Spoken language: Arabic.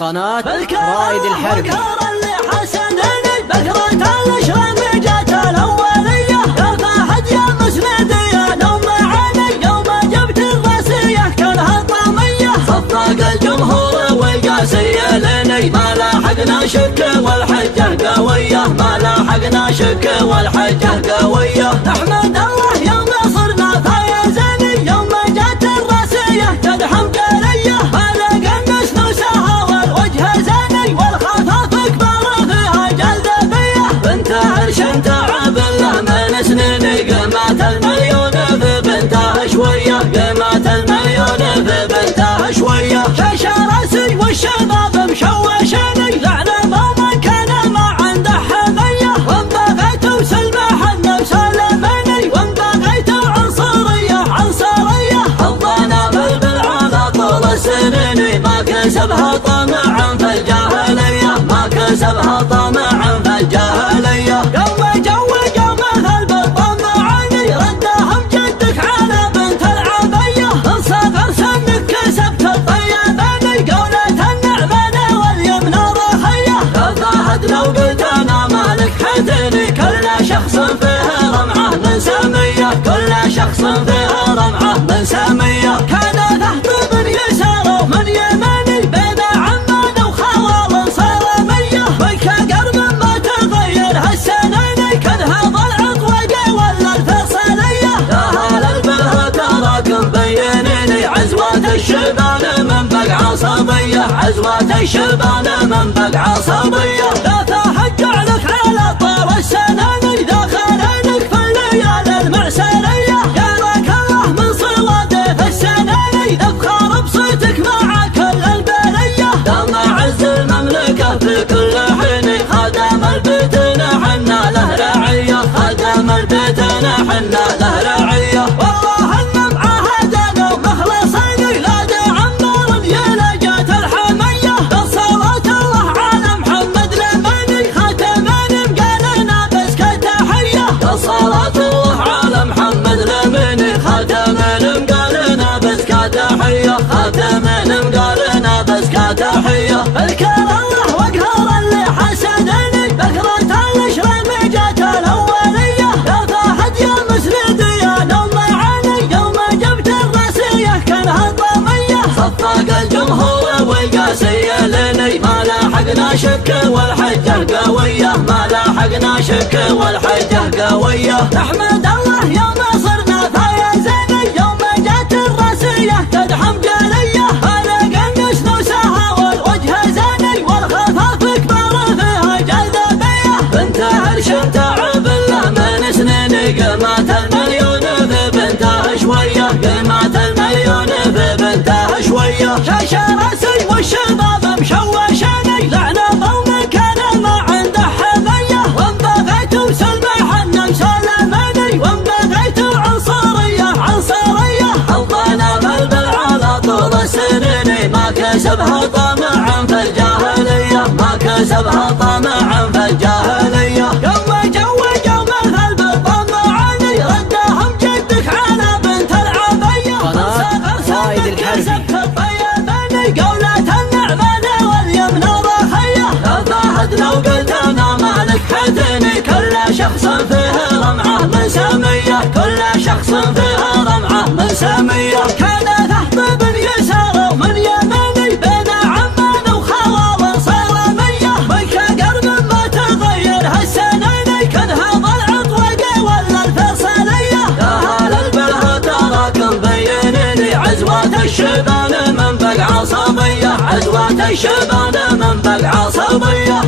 قناة رائد الحربي. ما لاحقنا شك والحجة قوية، ما لاحقنا شك والحجة قوية. نحمد الله يوم صرنا فايزين، يوم جت الراسية تدحم قلية. ما لقى الناس نوسها والوجه زيني، والخفاف كبار فيها جذبية. بنت عرش تعب الله من سنين، قيمة المليون في بنتها شوية، قيمة المليون في بنتها شوية. شاش راسي والشباب مشوشني، لعلم من كان ما عنده حمية. وان بغيت وسلمح انه سلمني، وان بغيت عنصرية عنصرية. حظنا بالبلعة طول السنين، ما كسبها طمعا في الجاهلية، ما كسبها طمعا في الجاهلية. يوم جوج مثل بالطمعني، ردهم جدك على بنت العبية. من صغر سنك كسبت الطيباني، قولة النعمة واليمن رخية. لو قلت انا مالك حدني، كل شخص فيه رمعه من سامية، كل شخص فيه رمعه من سامية. كان ذهب من يسار ومن يماني، بين عمان وخوال صرمية. بيك قرب ما تغير هالسنين، كانها ضلعت وقي ولا الفصلية. يا هل البلها تراكم بينيني، عزوات الشبان من بقع صبية، عزوات الشبان من بقع صبية. لا تحجع لك على طول السناني، دخلينك في الليالي المعسرية. يا لك الله من صوادة في السناني، ذكر بصيتك مع كل البرية. دام عز المملكة في كل حين، خدم البيت حنا له رعية، خدم البيت حنا له رعية. والله ان معاهدنا ومخلصين، لا دعمر يلجت الحمية. صلاة الله على محمد لمني، خاتمين مقالنا بسك تحية. صلاة الله على محمد لمني، خاتمين مقالنا بسك تحية، خاتمين مقالنا بسك تحية. اذكر الله واقهر اللي حسدني، بكرة الشرم جات الاولية. يا فهد يا مسند يا نوم معاني، يوم جبت الراسية كانها طمية. صفق الجمهور والقاسية ليلي، ما لاحقنا شك والحجة قوية، ما لاحقنا شك والحجة قوية. نحمد الله يوم صرنا فايزين، يوم جت الراسية تدحم قلية. هلق الناس نوسها والوجه زيني، والخفاف كبار فيها جذبية. بنت عرش تعب الله من سنين، قيمة المليون في بنتها شوية، قيمة المليون في بنتها شوية. شاش راسي والشباب مشوشني، لعنة من كان ما عنده حمية. وان بغيت وسلمح انه سلمني، وان بغيت عنصرية عنصرية. حظنا بالبلعة طول السنين، ما كسبها طمعا في الجاهلية، ما كسبها طمعا في الجاهلية. يوم جوج مثل بالطمعني، ردهم جدك على بنت العبية. قناة رائد الحربي. قولة النعمة واليمن رخية. لا فهد لو قلت انا مالك حدني، كل شخص فيه رمعه من سامية، كل شخص فيه رمعه من سامية. كان ذهب من يسار ومن يماني، بين عمان وخوال صرمية. بيك قرب ما تغير هالسنين، كانها ضلعت وقي ولا الفصلية. يا هل البلها تراكم بينيني، عزوات الشبان من بقع صبية، عزوات الشبان من بقع صبية.